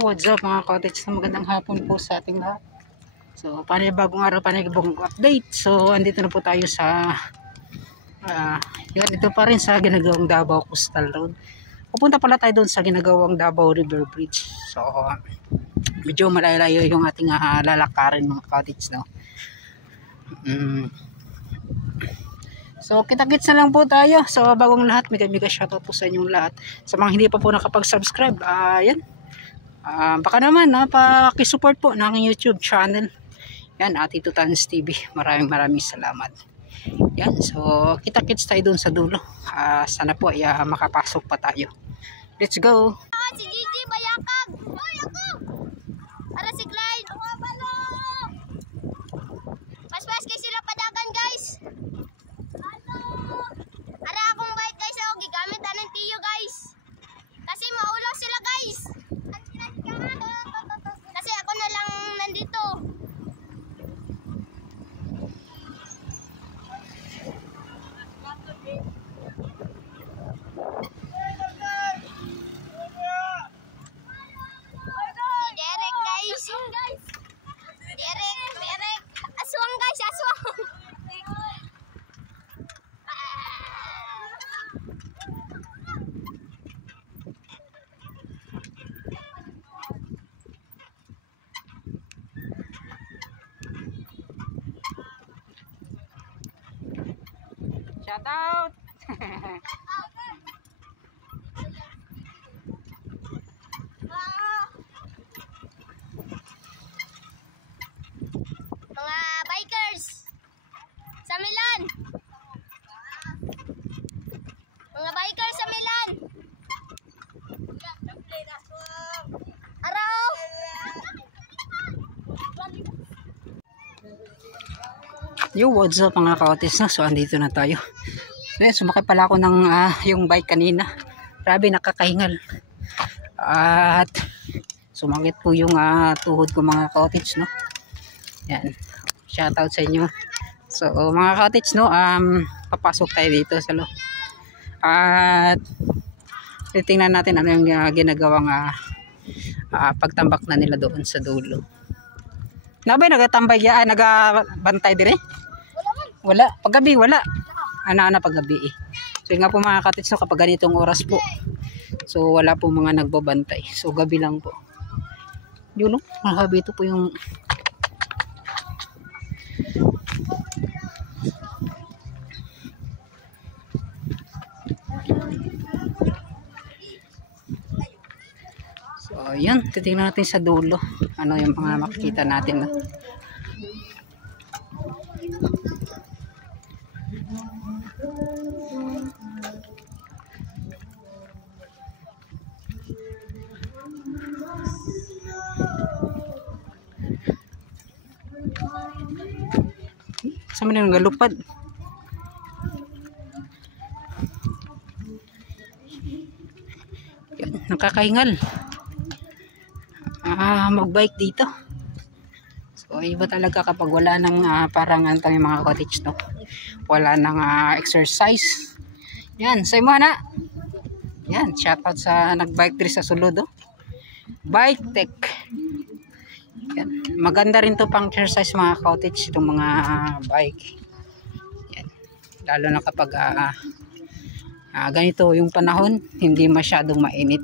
What's up mga cottage? Magandang hapon po sa ating lahat. So, panibagong araw, panibagong update. So, andito na po tayo sa yan, ito pa rin sa ginagawang Davao Coastal Road. Pupunta pala tayo doon sa ginagawang Davao River Bridge. So, medyo malayo yung ating lalakarin mga cottage, no? So, kita-kits na lang po tayo. So, bagong lahat, mega shoutout po sa inyong lahat. Sa mga hindi pa po nakapag-subscribe, yan. Baka naman, pakisupport po ng aking YouTube channel. Yan, Tito Tans TV. Maraming salamat. Yan, so, kita-kits tayo dun sa dulo. Sana po ay makapasok pa tayo. Let's go! Si Gigi Bayakag! Hoy, ako! Para si Clyde! Pas-pas kayo sila padagan, guys! Ara akong bike, guys. Gigamit ng tiyo, guys. Kasi maulang sila, guys. Kasi ako na lang nandito. Si Derek, guys. Derek. Aswang, guys. Aswang. Shout out! Mga bikers sa Milan. Mga bikers sa Milan. Araw. Yo, what's up mga ka-otis na? So, andito na tayo. So, sumakay pala ako ng yung bike kanina. Grabe, nakakahingal. At sumakit po yung tuhod ko mga ka-otis, no? Yan. Shoutout sa inyo. So, mga ka-otis, no? Papasok tayo dito sa loob. At titingnan natin ano yung ginagawang pagtambak na nila doon sa dulo. Nabay, nagatambay yan, nagabantay dire? Wala. Paggabi, wala. Ana paggabi eh. So nga po mga katits, no, kapag ganitong oras po, so wala po mga nagbabantay. So gabi lang po. Yun, no? Mahabi ito po yung so yan, titingnan natin sa dulo ano yung mga makikita natin, no? Sama nang galupad. Yan, nakakahingal. Magbike dito. So iba talaga kapag wala nang parang antang mga cottage, no? Wala nang exercise. Yan, say mo na. Yan, shoutout sa nagbike diri sa sulod, oh. Bike Tech. Yan. Maganda rin to pang exercise mga cottage, itong mga bike. Yan. Lalo na kapag ganito yung panahon, hindi masyadong mainit.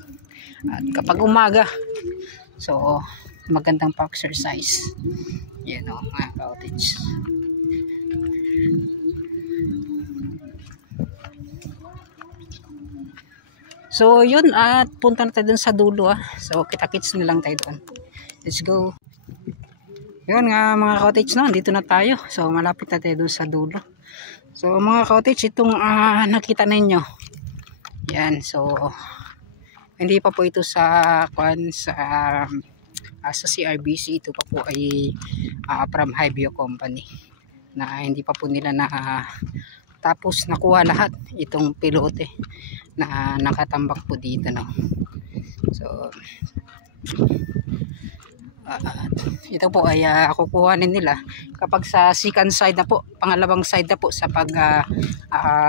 At kapag umaga, so magandang pang exercise. Yan, o mga cottage. So yun, at punta na tayo dun sa dulo. So kita-kits na lang tayo doon. Let's go. Yun nga mga cottage, no, dito na tayo. So malapit na tayo doon sa dulo. So mga cottage, itong nakita ninyo. Yan, so hindi pa po ito sa CRBC. Ito pa po ay from Hybio Company na hindi pa po nila na tapos nakuha lahat itong pilote na nakatambak po dito, no. So Ito po ay kukuhanin nila kapag sa second side na po, pangalawang side na po sa pag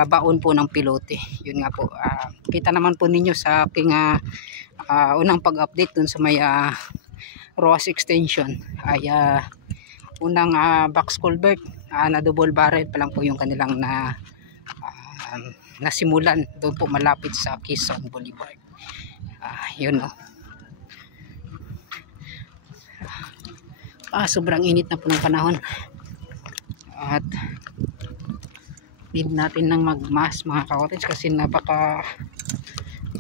baon po ng pilote. Yun nga po, kita naman po ninyo sa aking unang pag-update dun sa may ROAS extension ay unang box culvert na double barrel pa lang po yung kanilang nasimulan doon po malapit sa Quezon Boulevard. Yun no. Sobrang init na po ng panahon at need natin ng magmas mga ka-cottage kasi napaka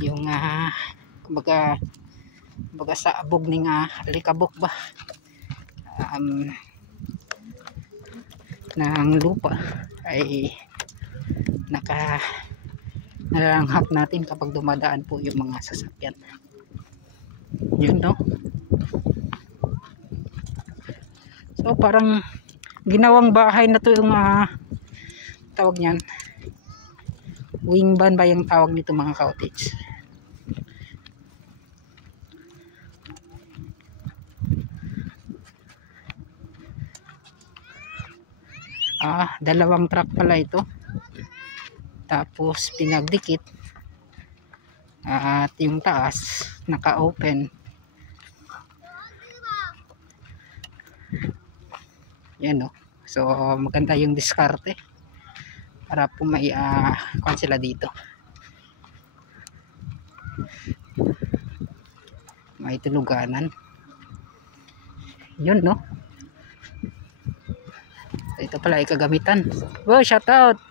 yung kumbaga sa abog ng alikabok ba ng lupa ay nalalanghap natin kapag dumadaan po yung mga sasakyan. Yun no. So parang ginawang bahay na to yung tawag niyan, wing van ba yung tawag nito mga ka-cottage. Dalawang truck pala ito, tapos pinagdikit at yung taas naka-open. Yan no. So maganda yung diskarte para po may kuan sila dito, may tuluganan. Yun no. Ito pala ay kagamitan. Wow, shout out.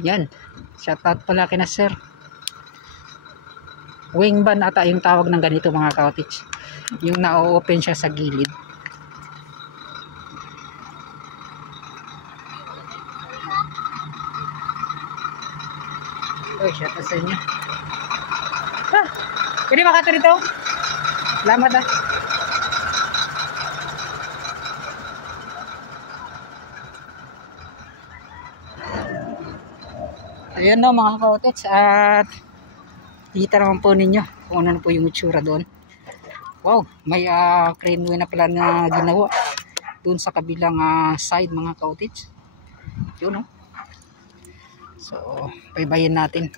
Yan, shout out pala kina sir. Wing van ata yung tawag ng ganito mga ka-cottage, yung na-open siya sa gilid. Uy, shout out sa inyo. Pwede makato rito? Salamat Ayan no mga ka-cottage, at kita naman po ninyo kung ano po yung itsura doon. Wow, may craneway na pala na ginawa doon sa kabilang side mga ka-cottage. Yun no. So paybayin natin,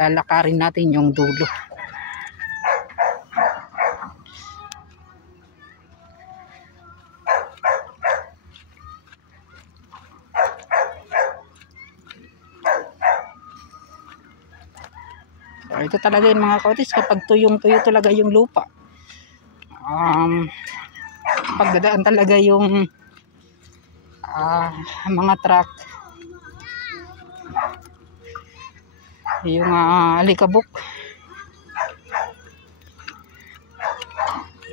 lalakarin natin yung dulo. Ito talaga yung mga ka-cottage, kapag tuyong-tuyo talaga yung lupa, pagdadaan talaga yung mga truck, yung alikabok,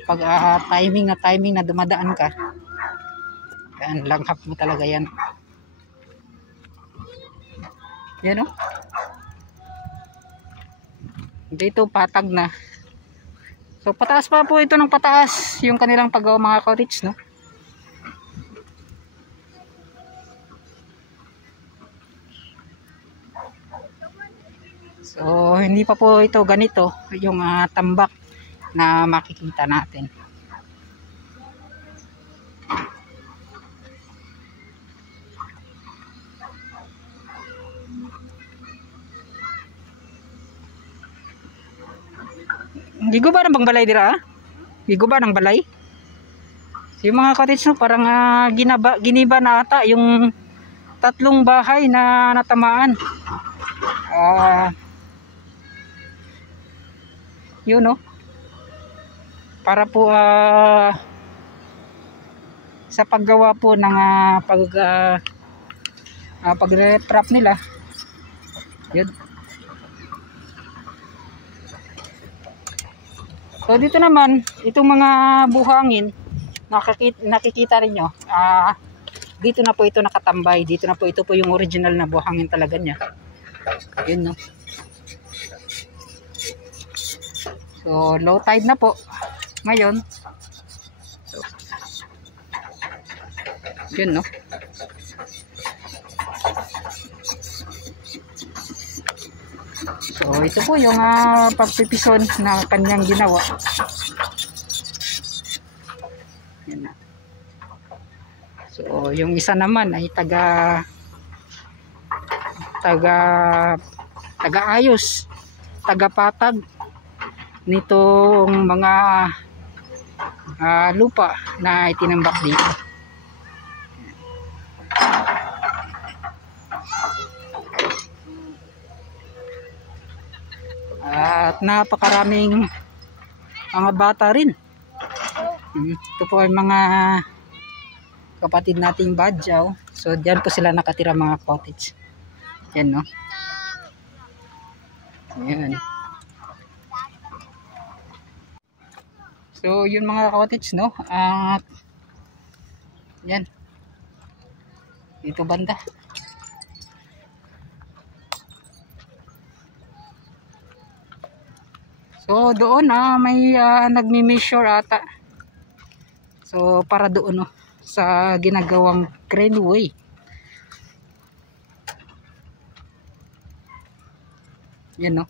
pag timing na dumadaan ka, yan, langhap mo talaga yan. Yan o. Dito patag na. So pataas pa po ito ng pataas yung kanilang paggawa mga ka-cottage no. So hindi pa po ito ganito yung tambak na makikita natin. Gigo ba ng bang balay dira? Gigo ba ng balay? Yung mga cottage no, parang giniba na ata yung tatlong bahay na natamaan. Yun no. Para po sa paggawa po ng pag-retrap nila. Yun. So dito naman, itong mga buhangin, nakikita rin nyo, dito na po ito nakatambay, dito na po ito po yung original na buhangin talaga niya. Yun no. So low tide na po ngayon. So, yun no. So ito po yung pagpipison na kanyang ginawa. Yan na. So yung isa naman ay taga-ayos, taga-patag nitong mga lupa na itinambak dito. At napakaraming mga bata rin. Ito po ay mga kapatid nating Badyaw. So diyan po sila nakatira, mga cottage. Yan, no? Yan. So yun mga cottage, no? At yan. Dito banda. So doon may nagmi-measure ata. So para doon, no, sa ginagawang greenway. Yan, no.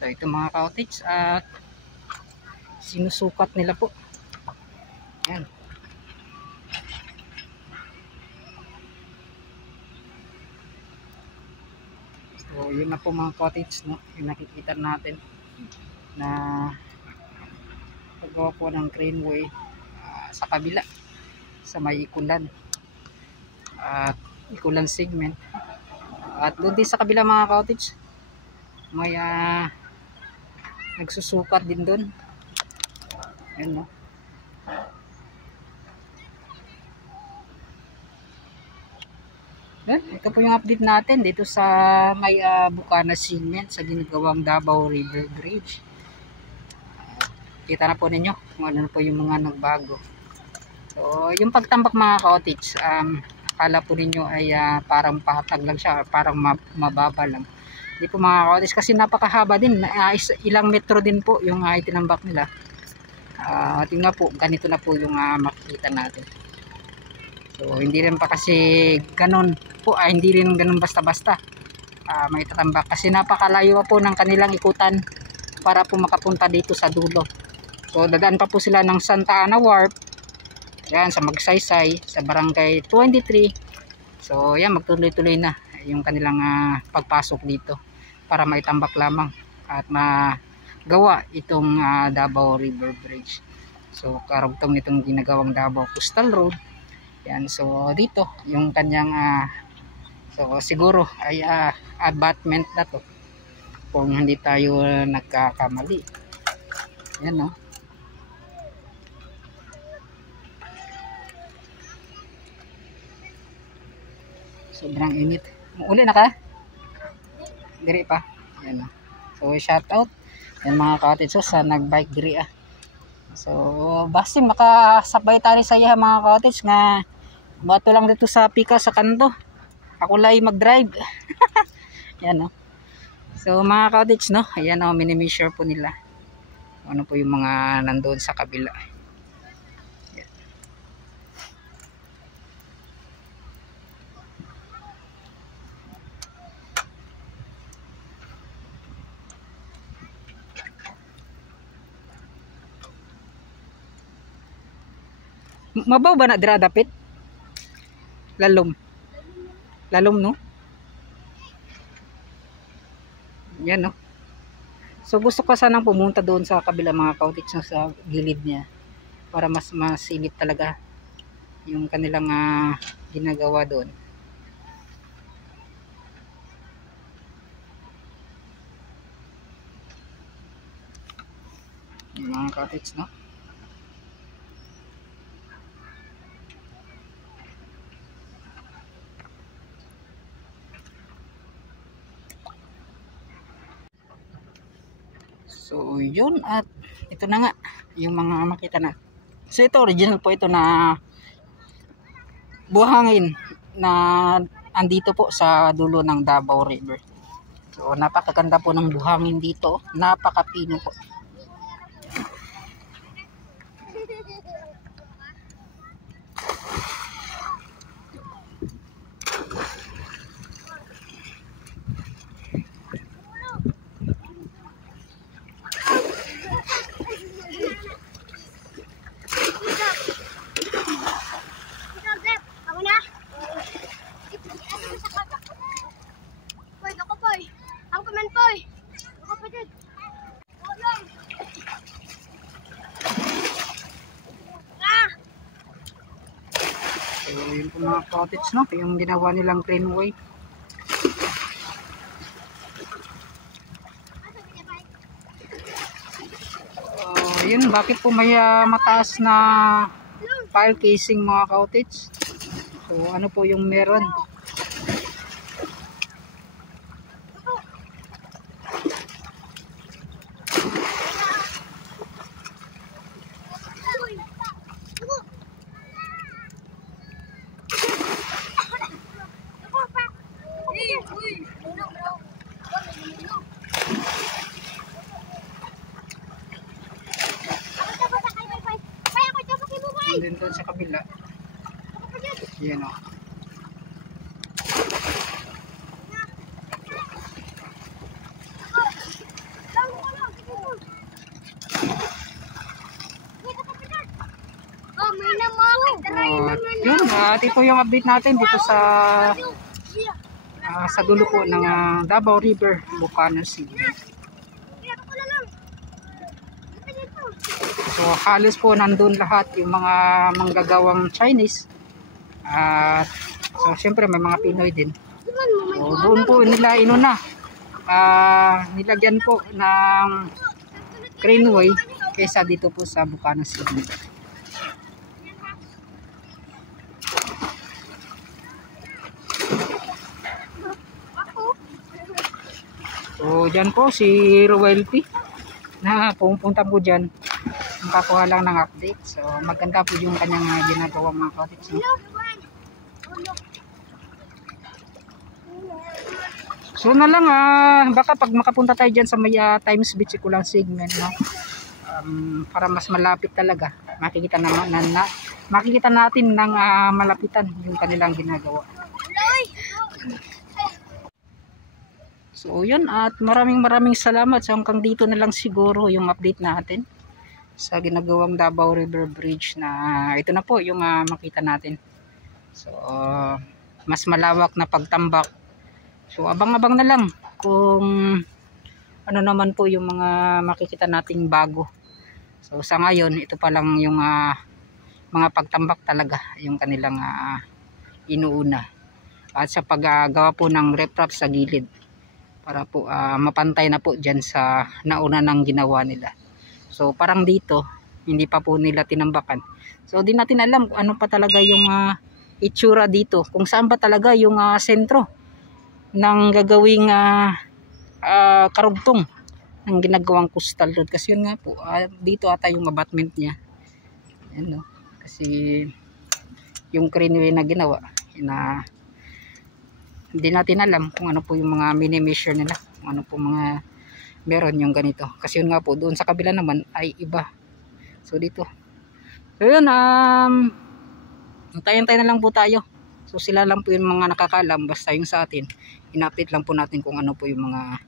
So ito mga cottage, at sinusukat nila po. Yan. So yun na po mga cottage, no, yung nakikita natin na paggawa po ng craneway sa kabila, sa may ikulan at ikulan segment. At doon din sa kabila mga cottage may nagsusukat din doon. Yan, no. Ito po yung update natin dito sa may Bukana Cement sa ginagawang Davao River Bridge. Kita na po ninyo kung ano na po yung mga nagbago. So yung pagtambak mga cottage, akala po ninyo ay parang pahatag lang siya, parang mababa lang. Hindi po mga cottage, kasi napakahaba din, ilang metro din po yung itinambak nila. Tingnan po, ganito na po yung makikita natin. So hindi rin pa kasi ganun po, hindi rin ganun basta-basta may tatambak, kasi napakalayo po ng kanilang ikutan para po makapunta dito sa dulo. So dadaan pa po sila ng Santa Ana Wharf, yan, sa Magsaysay, sa Barangay 23. So yan, magtuloy-tuloy na yung kanilang pagpasok dito para maitambak lamang at magawa itong Davao River Bridge. So karugtong nitong ginagawang Davao Coastal Road. Yan, so dito yung kanyang so siguro ay abutment na to kung hindi tayo nagkakamali. Yan, no. Sobrang init. Uli na ka? Diri pa. Yan, no. So shout out yan mga cottage sa nagbike diri So basi makasabay tali sa iya mga cottage nga bato lang dito sa pika sa kanto. Ako lay mag-drive. Yan, no. So mga cottage, no, ayan, no, mini-measure po nila ano po yung mga nandoon sa kabila. Yan. Mabaw ba na dira dapit? Lalom, no. Yan, no. So gusto ko sanang pumunta doon sa kabila mga cottage, no, sa gilid niya para mas masilip talaga yung kanilang ginagawa doon. Yung mga cottage, no. So yun, at ito na nga yung mga makita na. So ito original po ito na buhangin na andito po sa dulo ng Davao River. So napakaganda po ng buhangin dito, napakapino po. So yun po mga cottage, no, yung ginawa nilang greenway. Yun, bakit po may mataas na pile casing mga cottage? So ano po yung meron? Din doon sa kabila. Yan o. Yun, ito po yung update natin dito sa dulo po ng Davao River, Bukana City. So halos po nandun lahat yung mga manggagawang Chinese at so syempre may mga Pinoy din. So doon po nila inuna nilagyan po ng greenway kaysa dito po sa Bukana City. So dyan po si Roel P na pumunta po dyan, makakuha lang ng update. So maganda po yung kanyang ginagawa mga cottage, no? So na lang baka pag makapunta tayo dyan sa may Times Beach ko lang segment, no? Para mas malapit talaga makikita makikita natin ng malapitan yung kanilang ginagawa. So yun, at maraming salamat. So hanggang dito na lang siguro yung update natin sa ginagawang Davao River Bridge na ito na po yung makita natin. So mas malawak na pagtambak. So abang-abang na lang kung ano naman po yung mga makikita nating bago. So sa ngayon ito pa lang yung mga pagtambak talaga yung kanilang inuuna. At sa paggawa po ng riprap sa gilid para po mapantay na po dyan sa nauna ng ginawa nila. So parang dito hindi pa po nila tinambakan. So di natin alam kung ano pa talaga yung itsura dito, kung saan ba talaga yung sentro ng gagawing karugtong ng ginagawang coastal road. Kasi yun nga po, dito ata yung abutment niya. Yan, no? Kasi yung greenway na ginawa na hindi natin alam kung ano po yung mga mini-measure nila, kung ano po mga meron yung ganito. Kasi yun nga po, doon sa kabila naman ay iba. So dito. So yun, tayo na lang po tayo. So sila lang po yung mga nakakalam, basta yung sa atin, in-update lang po natin kung ano po yung mga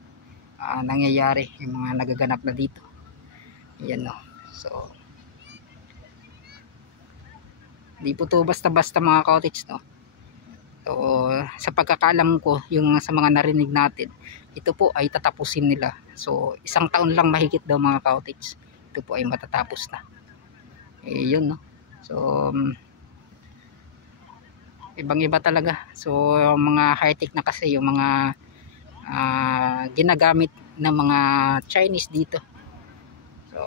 nangyayari, yung mga nagaganap na dito. Yan, no. So hindi po to basta-basta mga cottage, no. So sa pagkakalam ko, yung sa mga narinig natin, ito po ay tatapusin nila. So 1 taon lang mahigit daw mga cottage, ito po ay matatapos na. Yun, no. So ibang-iba talaga. So mga high-tech na kasi yung mga ginagamit ng mga Chinese dito. So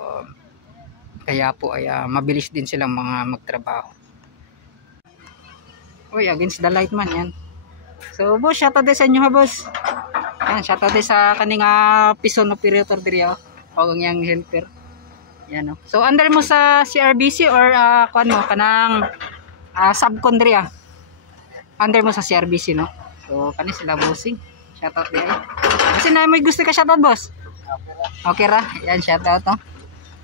kaya po ay mabilis din silang mga magtrabaho. Uy, against the light man yan. So boss, shoutout din sa inyo ha boss. Yan, shoutout din sa kaning pison operator diri pawang yang helper. Yan, no. So under mo sa CRBC or kuan mo kanang subcon diri under mo sa CRBC, no? So kani sila bossing. Shoutout di ay. Kasi na may gusto ka shoutout, boss. Okay ra. Yan shoutout to.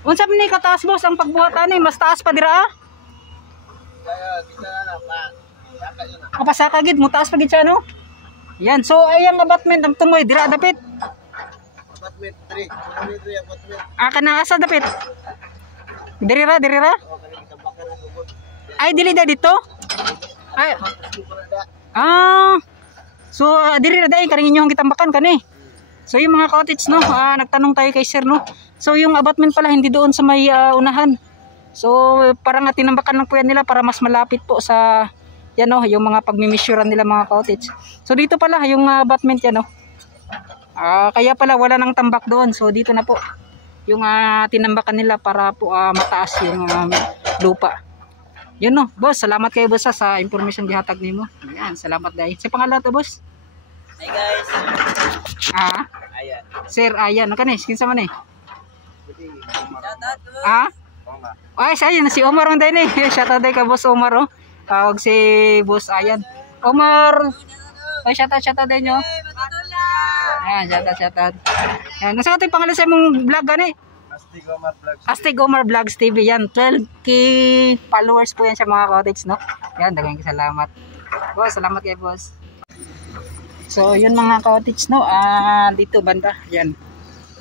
Unsa man ni kataas, boss, ang pagbuhatan ni mas taas pa dira ah? O pasaka gid mo taas pa gid siya, no? Yan. So ayang abatment ang tumoy dira dapit. Apartment 3. Apartment. Kana asa dapit? Diri ra. Ay dili da dito. Ay. So diri ra dai karing inyong gitambakan kani. So yung mga cottage, no, nagtanong tayo kay sir, no. So yung abutment pala hindi doon sa may unahan. So parang tinambakan lang po yan nila para mas malapit po sa yan, no, yung mga pagmimisyuran nila mga cottage. So dito pala yung abutment yan, no. Kaya pala wala nang tambak doon. So dito na po yung tinambakan nila para po mataas yung lupa. Yun, no, boss. Salamat kayo, boss, sa information gihatag nimo. Yan, salamat dahil. Sa pangalan to, boss? Hi guys. Ayan. Sir, ayan. Ano ka ni? Kinsa man eh? Ay, sayo na si Omar man din eh. Shoutout din ka, boss Omar, oh. Tawag si boss, ayan. Omar. Ay, shoutout din nyo. Ayan, shoutout. Ayan. Nasa ka pangalan sa mong vlog, gani? Astig Omar Vlogs TV. Yan, 12k followers po yan sa mga cottage, no? Yan, dagang salamat. Boss, salamat kay boss. So, yun mga cottage, no? Dito banda, yan.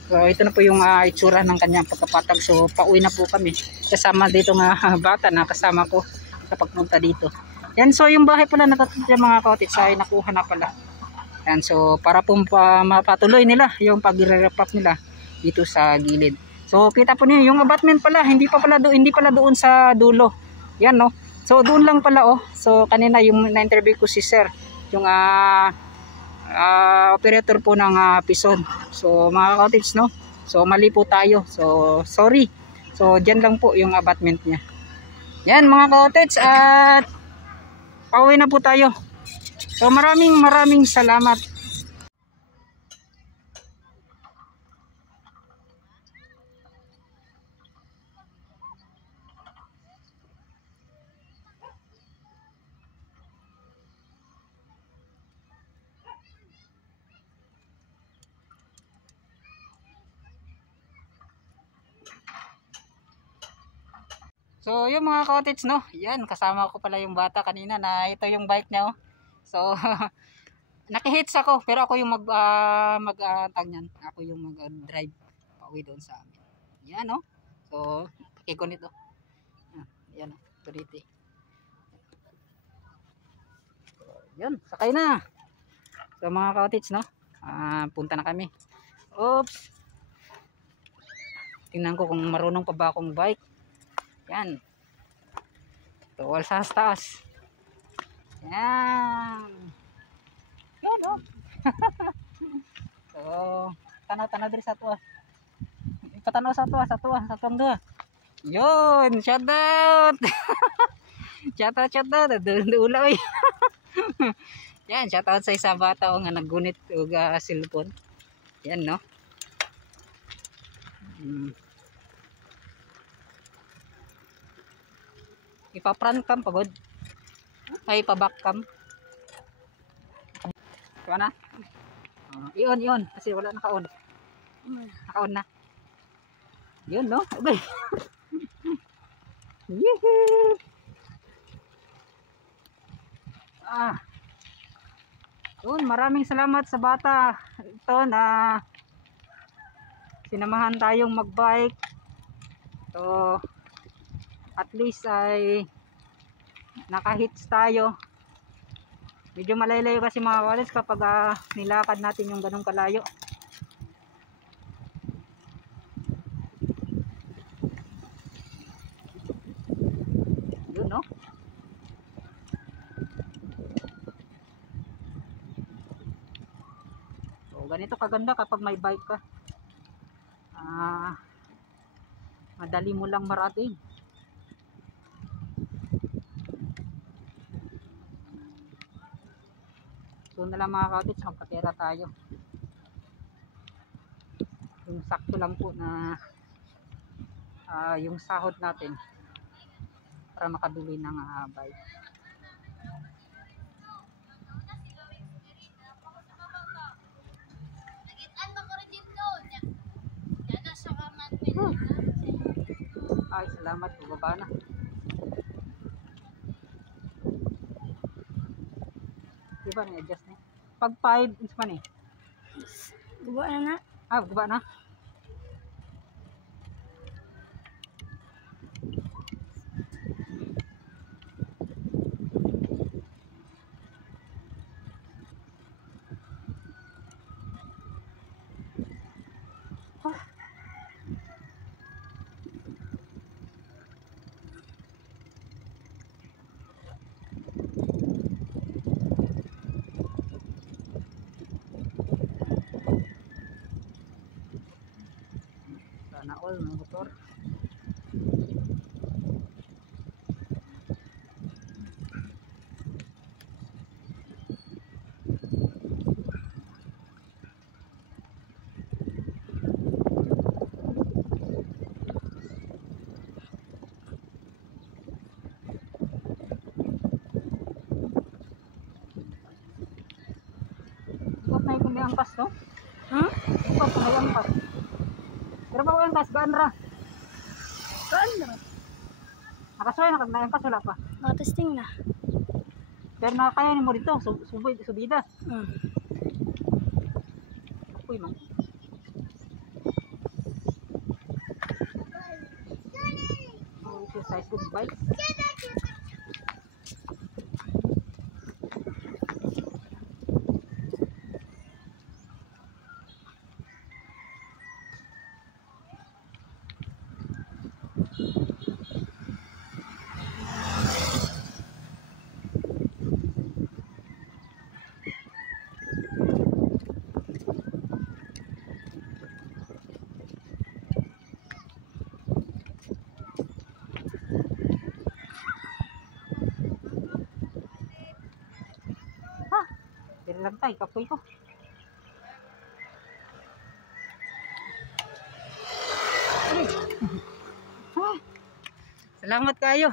So, ito na po yung itsura ng kanyang pagkapatag. So, pauwi na po kami. Kasama dito nga bata na kasama ko sa pagpunta dito. Yan, so yung bahay pala natatapos mga cottage ay nakuha na pala. Yan, so para po mapatuloy nila yung pag-re-wrap up nila dito sa gilid. So, kita po niyo yung abutment pala, hindi pala doon sa dulo. Yan, no. So, doon lang pala, oh. So, kanina yung na-interview ko si sir, yung operator po ng Pison. So mga cottage, no, so mali po tayo, so sorry. So dyan lang po yung abutment nya. Yan mga cottage, at pauwi na po tayo. So maraming salamat. So, yung mga cottage, no, yan, kasama ko pala yung bata kanina na ito yung bike niya, oh. So, nakihits ako, pero ako yung tag niyan. Ako yung mag-drive pauwi doon sa amin. Yan, no. So, pakikon ito. Yan, turiti. So, yan, sakay na. So, mga cottage, no, punta na kami. Oops. Tingnan ko kung marunong pa ba akong bike. Yan. Tuwal sa taas. Yan. Yan, oh. So, tanaw diri sa tuwa. Ipatanaw sa tuwa, sa tuwang duha. Yun, shout out. shout out. Ula, oy. Yan, shout out sa isa bata nga naggunit og cellphone. Yan, no. Ipa-front cam pagod. Ay pa-back cam. Kuha na. I-on kasi wala naka-on. Naka-on na. Yun, no? Okay. Yehey. Yun, maraming salamat sa bata ito na sinamahan tayong mag-bike. So, at least ay nakahits tayo. Medyo malayo kasi mga kawalis kapag nilakad natin yung ganong kalayo. Yun, no? So, ganito kaganda kapag may bike ka. Madali mo lang marating. So na lang mga cottage, magpatera tayo. Yung sakto lang po na yung sahod natin para makabili ng bike. Ay, salamat. Baba na. Diba na-adjust na? Pag 5 inch man eh. Guba na na. Ah, baba na. Sana all ng motor. Ikot na ikot may angkas no? Ikot na may angkas. Pero ba ko angkas? Gaan ra? Saan na? Nakasuway na kag na angkas wala pa. Nakatesting na. Pero nakakayanin mo dito. Subida. Apoy man. Oh, exercise good bike. Dili lang tayo, kapoy ko. Salamat kayo.